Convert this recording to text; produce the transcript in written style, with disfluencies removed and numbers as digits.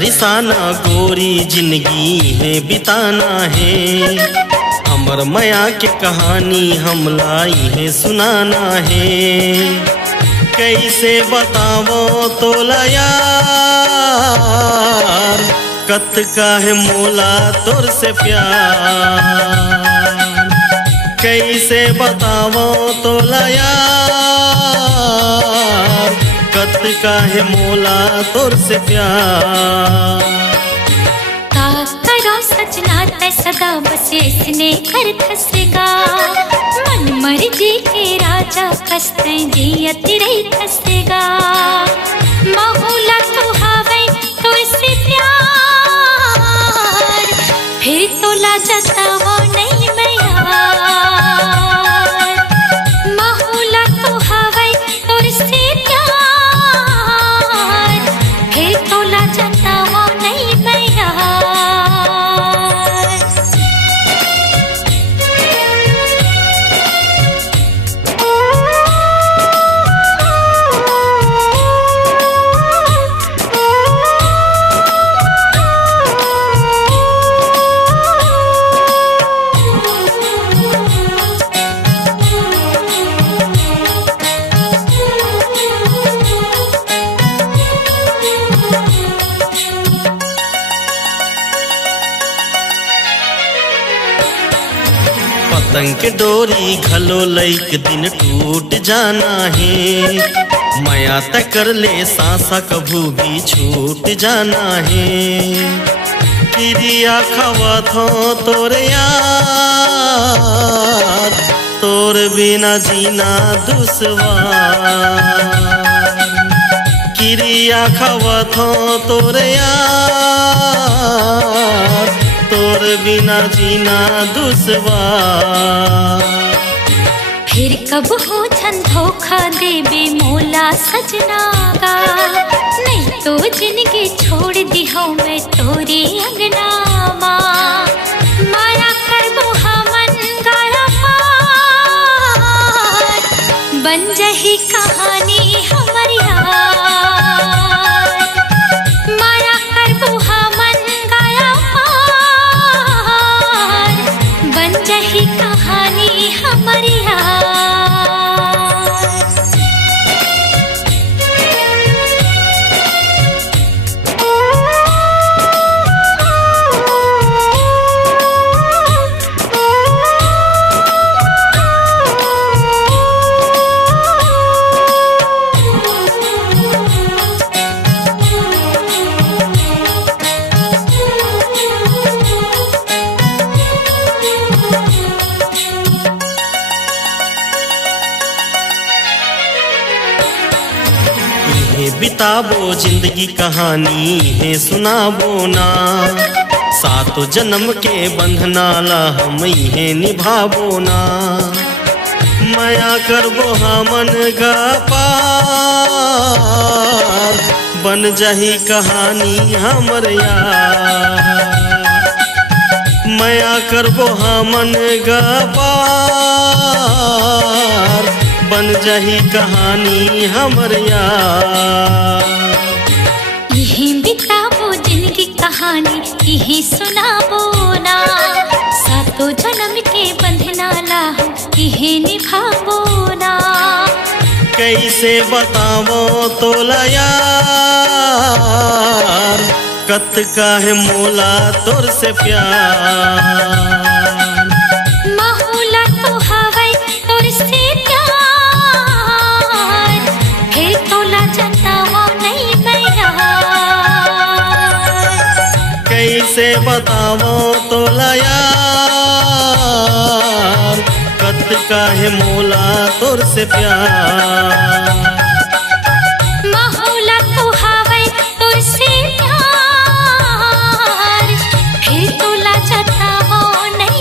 रिसाना गोरी जिंदगी है बिताना है, अमर माया की कहानी हम लाई है सुनाना है। कैसे बतावो तोला यार, कत का है मोला तोर से प्यार। कैसे बतावो तोला यार, कत का है मोला तोर से प्यार। का करो सजना तै सदा बसे इसने कर खसेगा, मन मर्जी के राजा खसते जियत रही खसेगा। माहौला तो हवे तो इससे प्यार, फिर तो ला जाता वो नहीं मैं यार। माहौला तो हवे तो इससे प्यार, फिर तो ला जाता वो नहीं मैं यार। पतंग के डोरी घलो लैक दिन टूट जाना है, माया तक कर ले सांसा कभू भी छूट जाना है। क्रिया खवा थो तोर यार, तोर बिना जीना दुश्वार। क्रिया खवा थो तोर यार, तोर बिना जीना दुश्वार। फिर कब हो छन धोखा देबे मोला सजनागा, नहीं तो जिंदगी छोड़ दी हो मैं तोरी अंगना माँ। माया करबो हमन गारा पार, बन जही कहानी हमर यार। माया करबो हमन गाया पार, बन जही कहानी हमर यार। बिताबो जिंदगी कहानी है सुनाबो ना, सातों जन्म के बंधना ला हम है निभाबो ना। माया करबो हमन गा पार, बन जाही कहानी हमर यार। माया करबो हमन गा पार, बन जाही कहानी हमर यार। यही बिताबो जिंदगी कहानी यही सुनाबो ना, सातों जन्म के बंधना ला यही निभाबो ना। कैसे बतावो तोला यार, कत का है मोला तोर से प्यार। माहौला तो हवे तोर से प्यार, फिर तो ला जाता वो नहीं मैं यार। कैसे बतावो तोला यार, कत का है मोला तोर से प्यार। माहौला तो हवे तोर से प्यार, फिर तो ला जाता वो नहीं